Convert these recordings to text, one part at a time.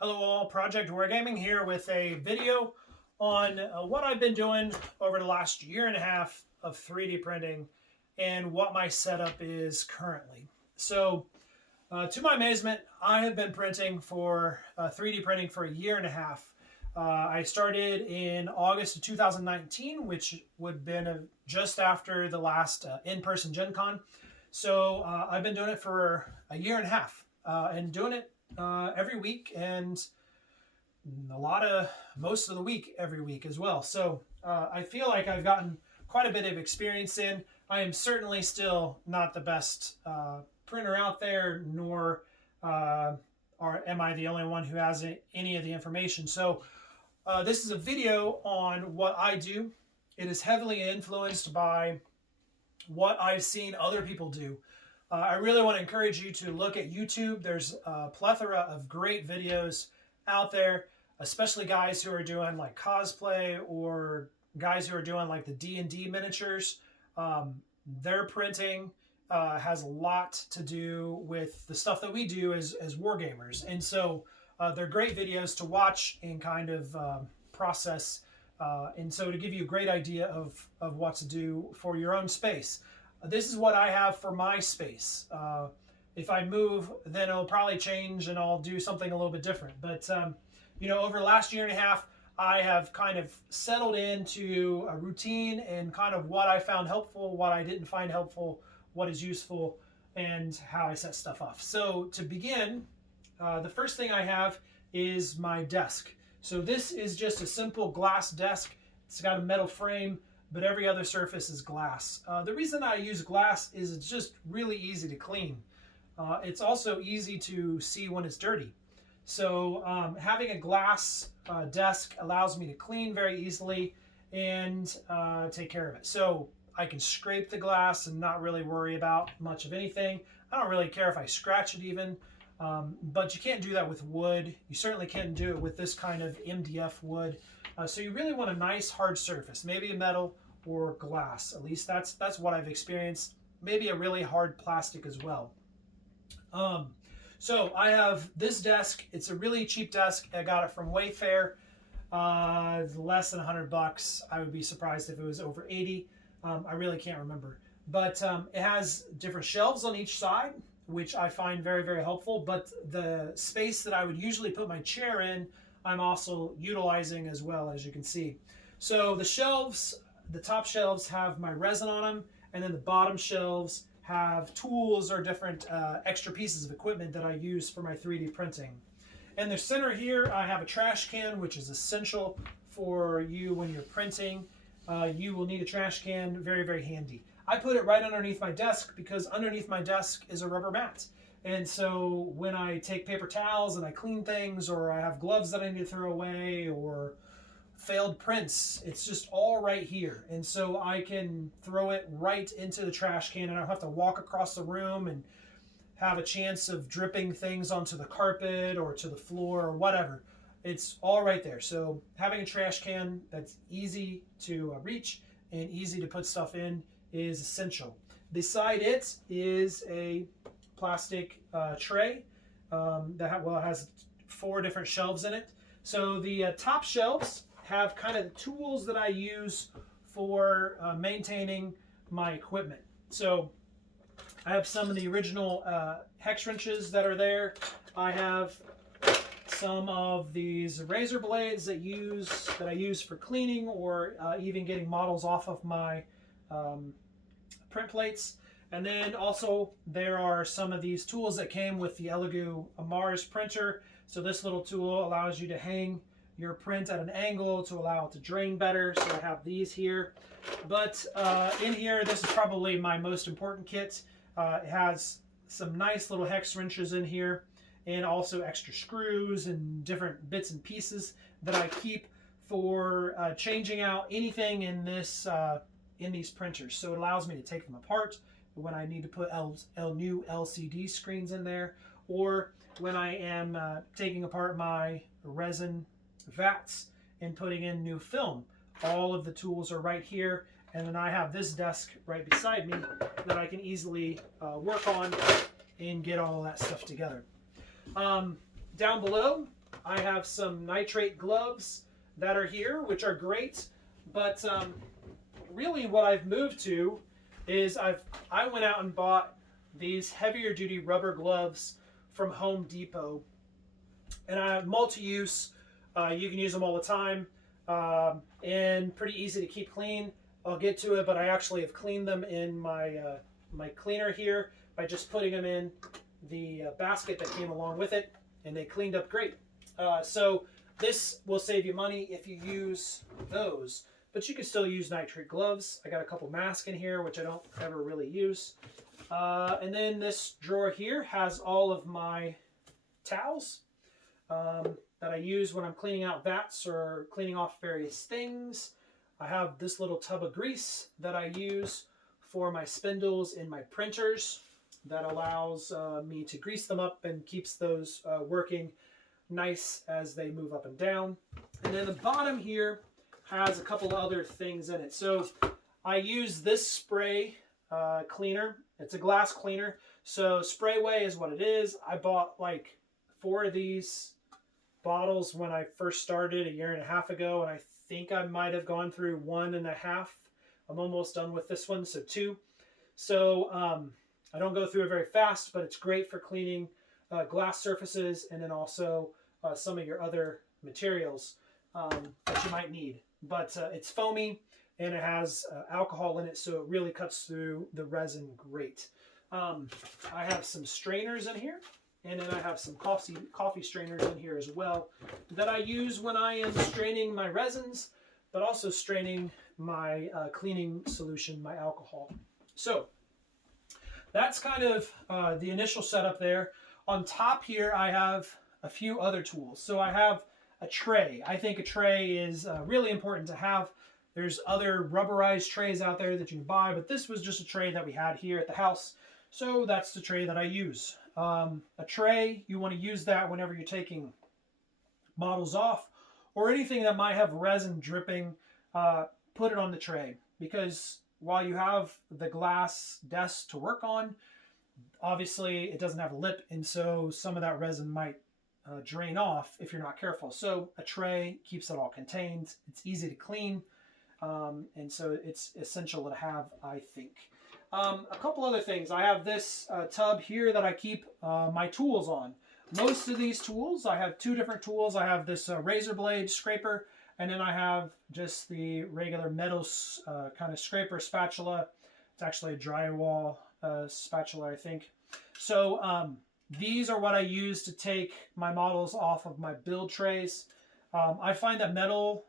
Hello all, Project Wargaming here with a video on what I've been doing over the last year and a half of 3D printing and what my setup is currently. So, to my amazement, I have been printing for 3D printing for a year and a half. I started in August of 2019, which would have been just after the last in-person Gen Con. So I've been doing it for a year and a half and doing it every week and most of the week every week as well. So I feel like I've gotten quite a bit of experience in. I am certainly still not the best printer out there, nor am I the only one who has any of the information. So this is a video on what I do. It is heavily influenced by what I've seen other people do. I really want to encourage you to look at YouTube. There's a plethora of great videos out there, especially guys who are doing like cosplay or guys who are doing like the D&D miniatures. Their printing has a lot to do with the stuff that we do as wargamers. And so they're great videos to watch and kind of process. And so to give you a great idea of what to do for your own space. This is what I have for my space. If I move, then it'll probably change and I'll do something a little bit different. But, you know, over the last year and a half, I have kind of settled into a routine and kind of what I found helpful, what I didn't find helpful, what is useful, and how I set stuff off. So to begin, the first thing I have is my desk. So this is just a simple glass desk. It's got a metal frame, but every other surface is glass. The reason I use glass is it's just really easy to clean. It's also easy to see when it's dirty. So having a glass desk allows me to clean very easily and take care of it. So I can scrape the glass and not really worry about much of anything. I don't really care if I scratch it even, but you can't do that with wood. You certainly can't do it with this kind of MDF wood. So you really want a nice hard surface, maybe a metal or glass. At least that's what I've experienced. Maybe a really hard plastic as well. So I have this desk. It's a really cheap desk. I got it from Wayfair. Less than $100. I would be surprised if it was over 80. I really can't remember. But it has different shelves on each side, which I find very, very helpful. But the space that I would usually put my chair in, I'm also utilizing as well, as you can see. So the shelves, the top shelves have my resin on them, and then the bottom shelves have tools or different extra pieces of equipment that I use for my 3D printing. In the center here, I have a trash can, which is essential for you when you're printing. You will need a trash can, very, very handy. I put it right underneath my desk because underneath my desk is a rubber mat. And so when I take paper towels and I clean things, or I have gloves that I need to throw away, or failed prints, it's just all right here. And so I can throw it right into the trash can and I don't have to walk across the room and have a chance of dripping things onto the carpet or to the floor or whatever. It's all right there. So having a trash can that's easy to reach and easy to put stuff in is essential. Beside it is a plastic tray that has 4 different shelves in it. So the top shelves have kind of the tools that I use for maintaining my equipment. So I have some of the original hex wrenches that are there. I have some of these razor blades that I use for cleaning or even getting models off of my print plates. And then also there are some of these tools that came with the Elegoo Mars printer. So this little tool allows you to hang your print at an angle to allow it to drain better. So I have these here. But in here, this is probably my most important kit. It has some nice little hex wrenches in here and also extra screws and different bits and pieces that I keep for changing out anything in this in these printers. So it allows me to take them apart when I need to put new LCD screens in there, or when I am taking apart my resin vats and putting in new film. All of the tools are right here, and then I have this desk right beside me that I can easily work on and get all of that stuff together. Down below, I have some nitrate gloves that are here, which are great. But really what I've moved to is I went out and bought these heavier duty rubber gloves from Home Depot. And I have multi-use. You can use them all the time, and pretty easy to keep clean. I'll get to it, but I actually have cleaned them in my my cleaner here by just putting them in the basket that came along with it, and they cleaned up great. So this will save you money if you use those, but you can still use nitrate gloves. I got a couple masks in here, which I don't ever really use. And then this drawer here has all of my towels that I use when I'm cleaning out vats or cleaning off various things. I have this little tub of grease that I use for my spindles in my printers that allows me to grease them up and keeps those working nice as they move up and down. And then the bottom here has a couple other things in it. So I use this spray cleaner. It's a glass cleaner. So Sprayway is what it is. I bought like 4 of these bottles when I first started a year and a half ago, and I think I might have gone through 1.5. I'm almost done with this one, so 2. So I don't go through it very fast, but it's great for cleaning glass surfaces, and then also some of your other materials that you might need. But it's foamy, and it has alcohol in it, so it really cuts through the resin great. I have some strainers in here, and then I have some coffee strainers in here as well that I use when I am straining my resins, but also straining my cleaning solution, my alcohol. So that's kind of the initial setup there. On top here, I have a few other tools. So I have a tray. I think a tray is really important to have. There's other rubberized trays out there that you can buy, but this was just a tray that we had here at the house. So that's the tray that I use. A tray, you want to use that whenever you're taking models off or anything that might have resin dripping, put it on the tray, because while you have the glass desk to work on, obviously it doesn't have a lip, and so some of that resin might drain off if you're not careful. So a tray keeps it all contained. It's easy to clean, and so it's essential to have, I think. A couple other things. I have this tub here that I keep my tools on. Most of these tools, I have 2 different tools. I have this razor blade scraper, and then I have just the regular metal kind of scraper spatula. It's actually a drywall spatula, I think. So these are what I use to take my models off of my build trays. I find that metal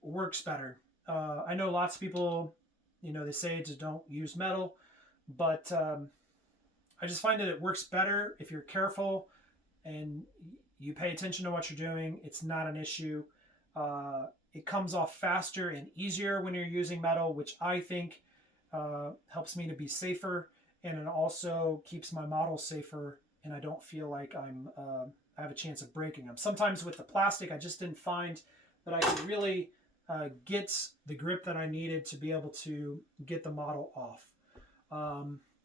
works better. I know lots of people, you know, they say to don't use metal, but I just find that it works better if you're careful and you pay attention to what you're doing. It's not an issue. It comes off faster and easier when you're using metal, which I think helps me to be safer, and it also keeps my models safer, and I don't feel like I have a chance of breaking them. Sometimes with the plastic, I just didn't find that I could really get the grip that I needed to be able to get the model off.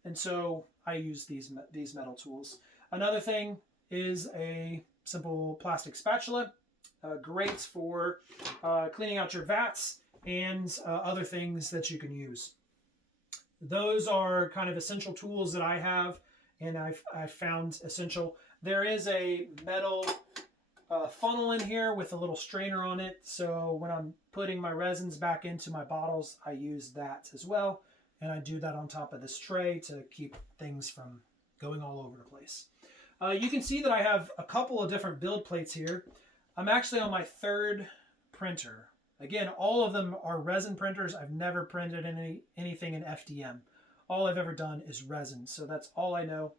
And so I use these metal tools. Another thing is a simple plastic spatula. Great for cleaning out your vats and other things that you can use. Those are kind of essential tools that I have, and I've found essential. There is a metal funnel in here with a little strainer on it, so when I'm putting my resins back into my bottles, I use that as well, and I do that on top of this tray to keep things from going all over the place. You can see that I have a couple of different build plates here. I'm actually on my 3rd printer. Again, all of them are resin printers. I've never printed anything in FDM. All I've ever done is resin, so that's all I know.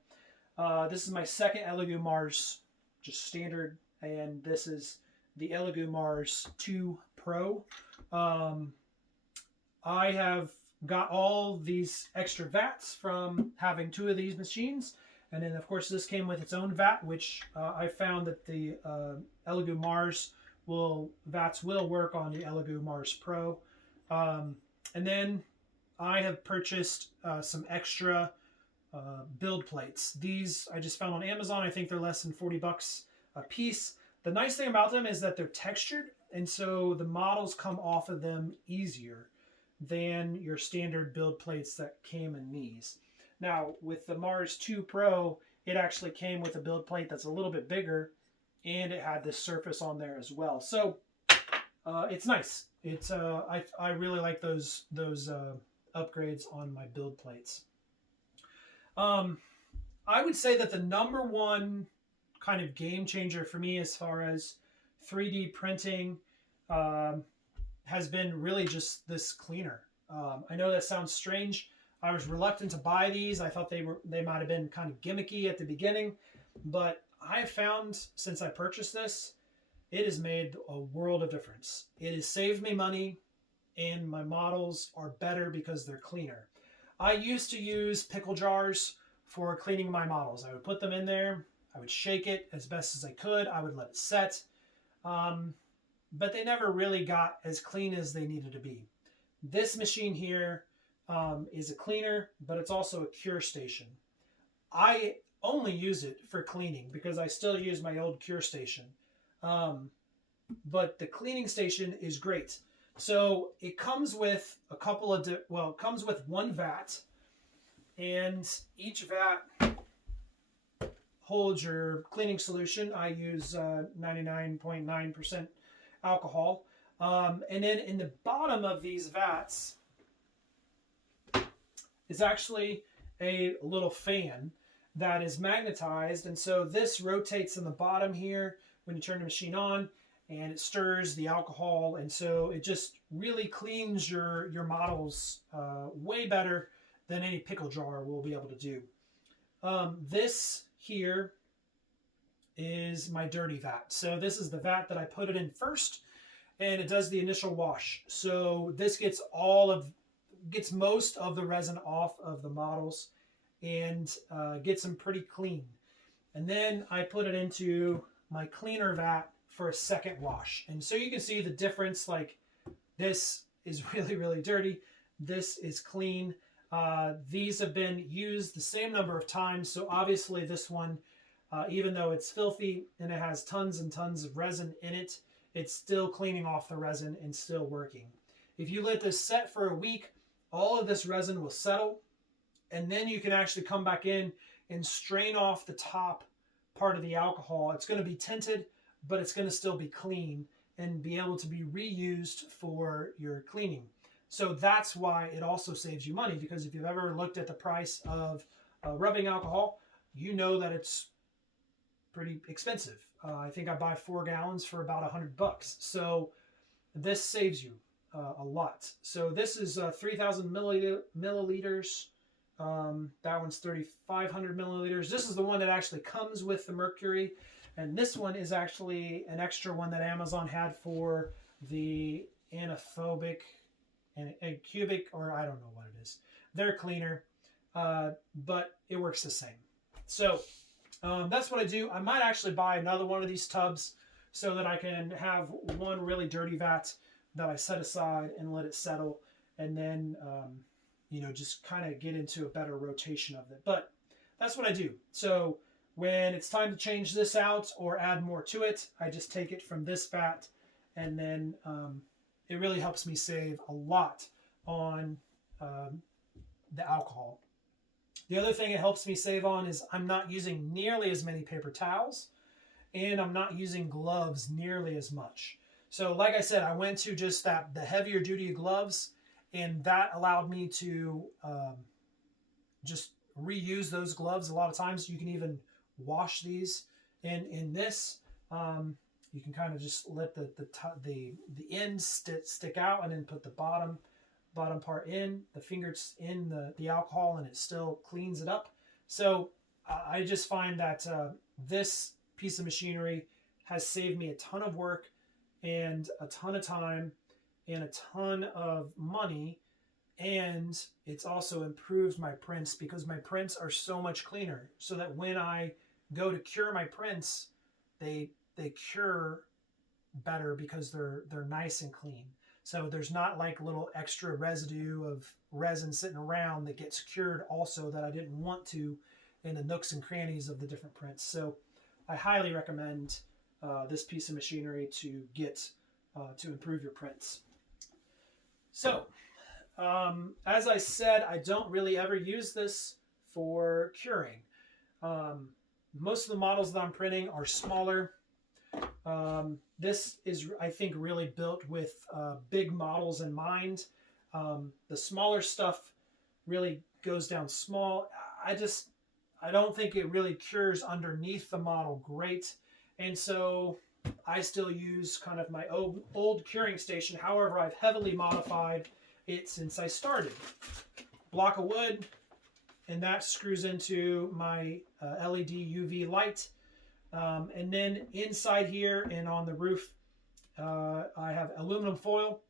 This is my 2nd Elegoo Mars, just standard, and this is the Elegoo Mars 2 Pro. I have got all these extra vats from having 2 of these machines, and then of course this came with its own vat, which I found that the Elegoo Mars vats will work on the Elegoo Mars Pro. And then I have purchased some extra build plates. These I just found on Amazon. I think they're less than $40 a piece. The nice thing about them is that they're textured, and so the models come off of them easier than your standard build plates that came in these. Now, with the Mars 2 Pro, it actually came with a build plate that's a little bit bigger, and it had this surface on there as well. So it's nice. It's I really like those upgrades on my build plates. I would say that the number one kind of game changer for me as far as 3D printing has been really just this cleaner. I know that sounds strange. I was reluctant to buy these. I thought they might have been kind of gimmicky at the beginning, but I found since I purchased this, it has made a world of difference. It has saved me money, and my models are better because they're cleaner. I used to use pickle jars for cleaning my models. I would put them in there. I would shake it as best as I could. I would let it set. But they never really got as clean as they needed to be. This machine here is a cleaner, but it's also a cure station. I only use it for cleaning because I still use my old cure station. But the cleaning station is great. So it comes with a couple of, it comes with one vat, and each vat holds your cleaning solution. I use 99.9% alcohol. And then in the bottom of these vats is actually a little fan that is magnetized. And so this rotates in the bottom here when you turn the machine on, and it stirs the alcohol. And so it just really cleans your models way better than any pickle jar will be able to do. This here is my dirty vat. So this is the vat that I put it in first, and it does the initial wash. So this gets most of the resin off of the models and gets them pretty clean. And then I put it into my cleaner vat for a second wash. And so you can see the difference. Like, this is really, really dirty. This is clean. These have been used the same number of times. So obviously this one, even though it's filthy and it has tons and tons of resin in it, it's still cleaning off the resin and still working. If you let this set for a week, all of this resin will settle, and then you can actually come back in and strain off the top part of the alcohol. It's going to be tinted, but it's going to still be clean and be able to be reused for your cleaning. So that's why it also saves you money, because if you've ever looked at the price of rubbing alcohol, you know that it's pretty expensive. I think I buy 4 gallons for about $100. So this saves you a lot. So this is 3,000 milliliters. That one's 3,500 milliliters. This is the one that actually comes with the mercury. And this one is actually an extra one that Amazon had for the anaphobic and cubic, or I don't know what it is. They're cleaner, but it works the same. So that's what I do. I might actually buy another one of these tubs so that I can have one really dirty vat that I set aside and let it settle, and then just kind of get into a better rotation of it. But that's what I do. So when it's time to change this out or add more to it, I just take it from this vat, and then it really helps me save a lot on the alcohol. The other thing it helps me save on is I'm not using nearly as many paper towels, and I'm not using gloves nearly as much. So like I said, I went to just the heavier duty gloves, and that allowed me to just reuse those gloves. A lot of times you can even wash these. And in this, you can kind of just let the ends stick out, and then put the bottom part in, the fingers in the alcohol, and it still cleans it up. So I just find that this piece of machinery has saved me a ton of work and a ton of time and a ton of money. And it's also improved my prints, because my prints are so much cleaner, so that when I go to cure my prints, they cure better because they're nice and clean. So there's not like little extra residue of resin sitting around that gets cured also that I didn't want to in the nooks and crannies of the different prints. So I highly recommend this piece of machinery to get to improve your prints. So, as I said, I don't really ever use this for curing. Most of the models that I'm printing are smaller. This is, I think, really built with big models in mind. The smaller stuff really goes down small. I don't think it really cures underneath the model great. And so I still use kind of my old curing station. However, I've heavily modified it since I started. Block of wood, and that screws into my LED UV light. And then inside here and on the roof, I have aluminum foil.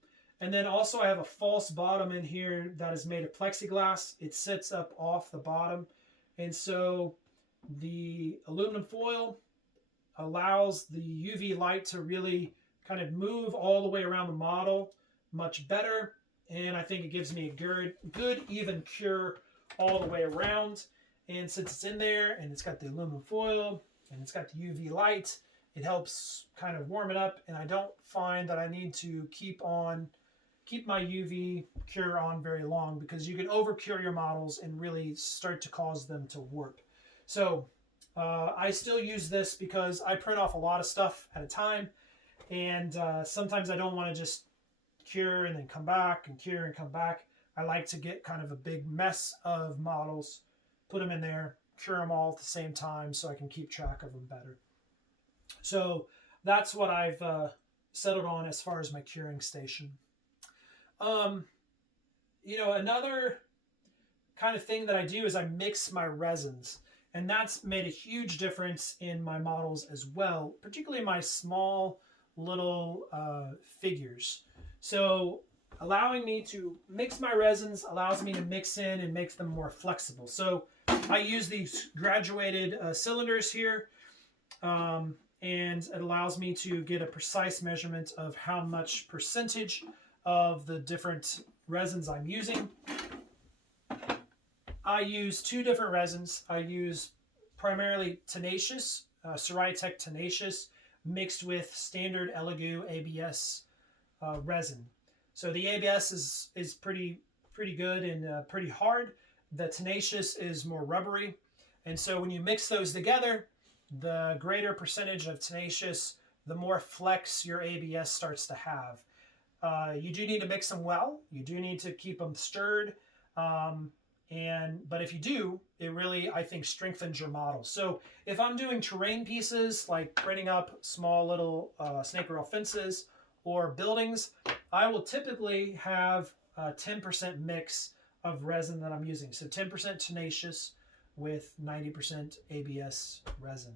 And then also I have a false bottom in here that is made of plexiglass. It sits up off the bottom. And so the aluminum foil allows the UV light to really kind of move all the way around the model much better. And I think it gives me a good even cure all the way around. And since it's in there and it's got the aluminum foil and it's got the UV light, it helps kind of warm it up. And I don't find that I need to keep my UV cure on very long, because you can over cure your models and really start to cause them to warp. So I still use this because I print off a lot of stuff at a time, and sometimes I don't want to just cure and then come back and cure and come back. I like to get kind of a big mess of models, put them in there, cure them all at the same time so I can keep track of them better. So that's what I've settled on as far as my curing station. You know, another kind of thing that I do is I mix my resins, and that's made a huge difference in my models as well, particularly my small little figures. So allowing me to mix my resins allows me to mix in and makes them more flexible. So I use these graduated cylinders here, and it allows me to get a precise measurement of how much percentage of the different resins I'm using. I use two different resins. I use primarily Tenacious, Ceratec Tenacious, mixed with standard Elegoo ABS resin. So the ABS is pretty good and pretty hard. The Tenacious is more rubbery. And so when you mix those together, the greater percentage of Tenacious, the more flex your ABS starts to have. You do need to mix them well. You do need to keep them stirred. But if you do, it really, I think, strengthens your model. So if I'm doing terrain pieces, like printing up small little snake rail fences or buildings, I will typically have a 10% mix of resin that I'm using. So 10% Tenacious with 90% ABS resin.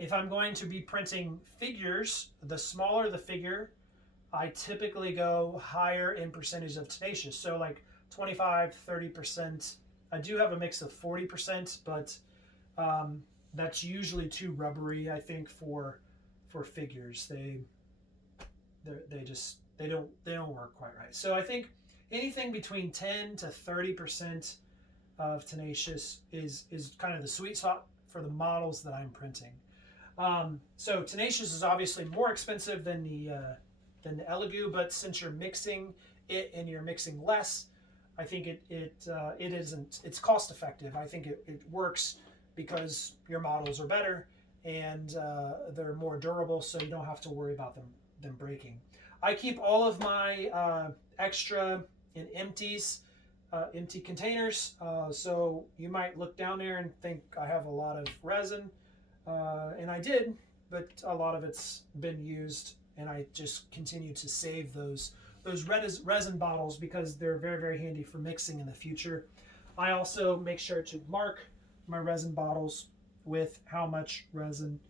If I'm going to be printing figures, the smaller the figure, I typically go higher in percentage of Tenacious. So like 25, 30%. I do have a mix of 40%, but that's usually too rubbery, I think, for figures. They don't work quite right. So I think anything between 10 to 30% of Tenacious is kind of the sweet spot for the models that I'm printing. So Tenacious is obviously more expensive than the Elegoo, but since you're mixing it and you're mixing less, I think it's cost effective. I think it works because your models are better and they're more durable, so you don't have to worry about them breaking. I keep all of my extra in empty containers, so you might look down there and think I have a lot of resin, and I did, but a lot of it's been used, and I just continue to save those resin bottles because they're very, very handy for mixing in the future. I also make sure to mark my resin bottles with how much resin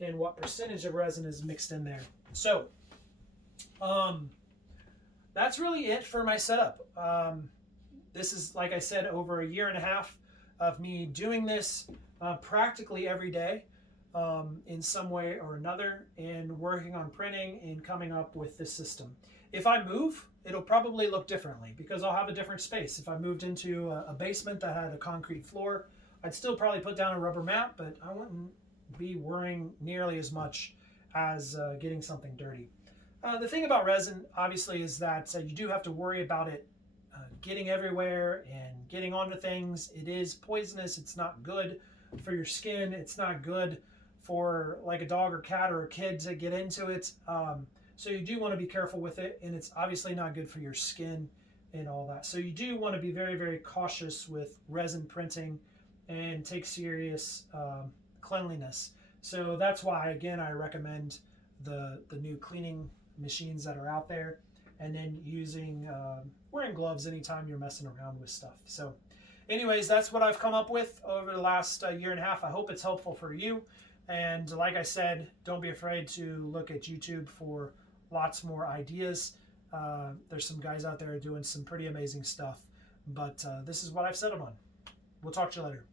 and what percentage of resin is mixed in there. So that's really it for my setup. This is, like I said, over a year and a half of me doing this practically every day in some way or another, and working on printing and coming up with this system. If I move, it'll probably look differently because I'll have a different space. If I moved into a basement that had a concrete floor, I'd still probably put down a rubber mat, but I wouldn't be worrying nearly as much as getting something dirty. The thing about resin, obviously, is that you do have to worry about it getting everywhere and getting onto things. It is poisonous. It's not good for your skin. It's not good for like a dog or cat or a kid to get into it. So you do want to be careful with it, and it's obviously not good for your skin and all that. So you do want to be very, very cautious with resin printing and take serious cleanliness. So that's why, again, I recommend the new cleaning machines that are out there, and then using wearing gloves anytime you're messing around with stuff. So anyways, that's what I've come up with over the last year and a half. I hope it's helpful for you. And like I said, don't be afraid to look at YouTube for lots more ideas. There's some guys out there doing some pretty amazing stuff, but this is what I've settled on. We'll talk to you later.